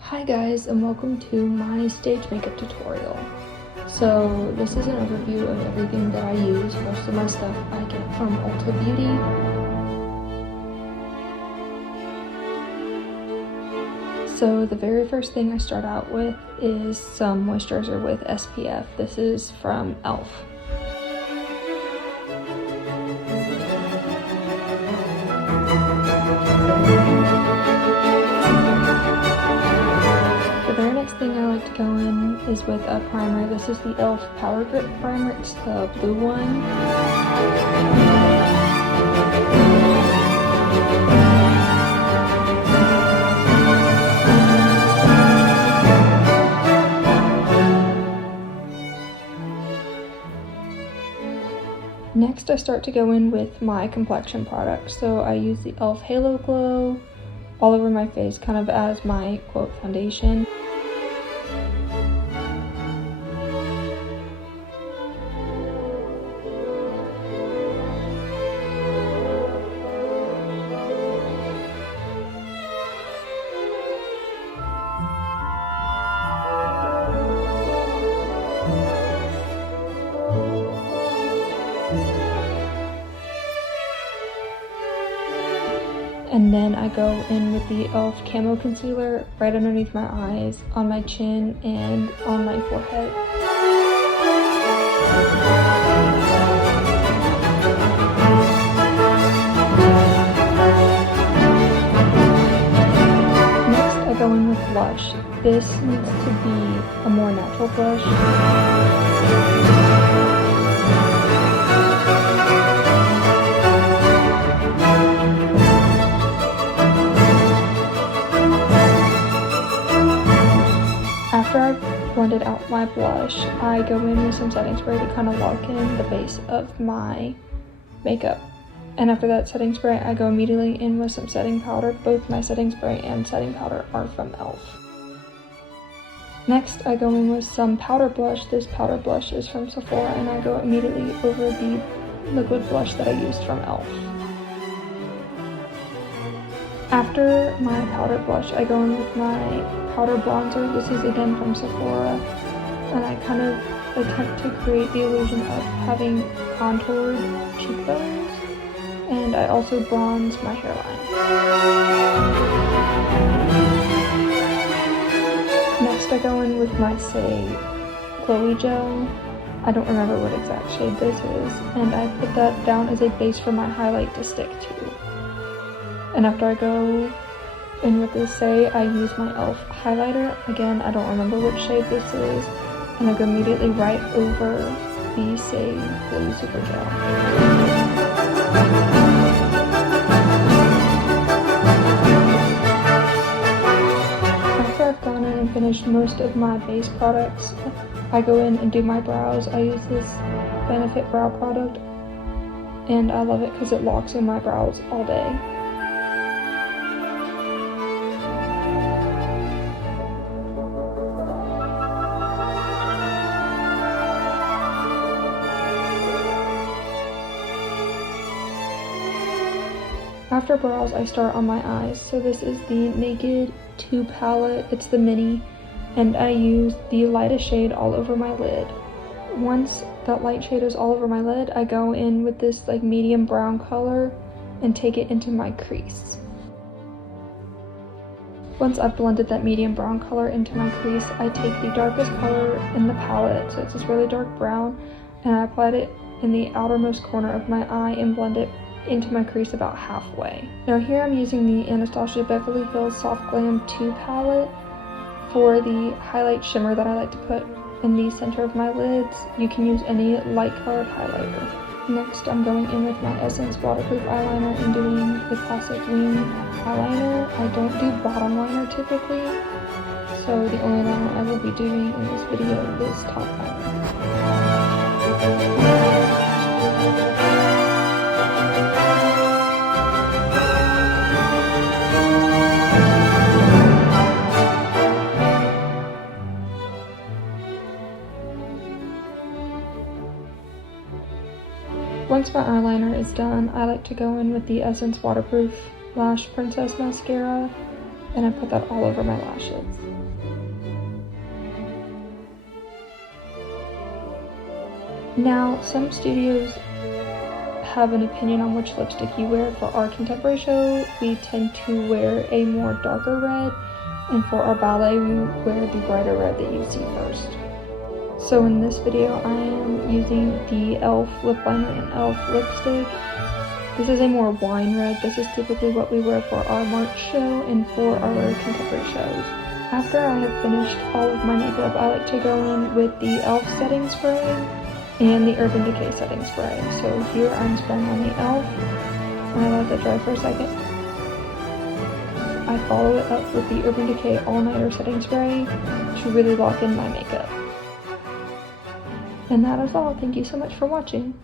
Hi guys, and welcome to my stage makeup tutorial. So this is an overview of everything that I use. Most of my stuff I get from Ulta Beauty. So the very first thing I start out with is some moisturizer with SPF. This is from e.l.f. The very next thing I like to go in is with a primer. This is the e.l.f. Power Grip Primer. It's the blue one. Next, I start to go in with my complexion products. So I use the e.l.f. Halo Glow all over my face, kind of as my quote foundation. And then I go in with the e.l.f. Camo Concealer right underneath my eyes, on my chin, and on my forehead. Next, I go in with blush. This needs to be a more natural blush. After I've blended out my blush, I go in with some setting spray to kind of lock in the base of my makeup. And after that setting spray, I go immediately in with some setting powder. Both my setting spray and setting powder are from e.l.f. Next, I go in with some powder blush. This powder blush is from Sephora, and I go immediately over the liquid blush that I used from e.l.f. After my powder blush, I go in with my powder bronzer. This is again from Sephora, and I kind of attempt to create the illusion of having contoured cheekbones, and I also bronze my hairline. Next, I go in with my Say Glowy Gel. I don't remember what exact shade this is, and I put that down as a base for my highlight to stick to. And after I go in with this Say, I use my e.l.f. highlighter. Again, I don't remember which shade this is. And I go immediately right over the Say Glowy Super Gel. After I've gone in and finished most of my base products, I go in and do my brows. I use this Benefit Brow product, and I love it because it locks in my brows all day. After brows, I start on my eyes. So this is the Naked 2 palette. It's the mini, and I use the lightest shade all over my lid. Once that light shade is all over my lid, I go in with this like medium brown color and take it into my crease. Once I've blended that medium brown color into my crease, I take the darkest color in the palette, so it's this really dark brown, and I applied it in the outermost corner of my eye and blend it into my crease about halfway. Now here I'm using the Anastasia Beverly Hills Soft Glam 2 palette for the highlight shimmer that I like to put in the center of my lids. You can use any light colored highlighter. Next, I'm going in with my Essence Waterproof Eyeliner and doing the classic wing eyeliner. I don't do bottom liner typically, so the only liner I will be doing in this video is top liner. Once my eyeliner is done, I like to go in with the Essence Waterproof Lash Princess mascara, and I put that all over my lashes. Now, some studios have an opinion on which lipstick you wear. For our contemporary show, we tend to wear a more darker red, and for our ballet, we wear the brighter red that you see first. So in this video, I am using the e.l.f. lip liner and e.l.f. lipstick. This is a more wine red. This is typically what we wear for our March show and for our contemporary shows. After I have finished all of my makeup, I like to go in with the e.l.f. setting spray and the Urban Decay setting spray. So here I'm spraying on the e.l.f. and I let that dry for a second. I follow it up with the Urban Decay All Nighter setting spray to really lock in my makeup. And that is all. Thank you so much for watching.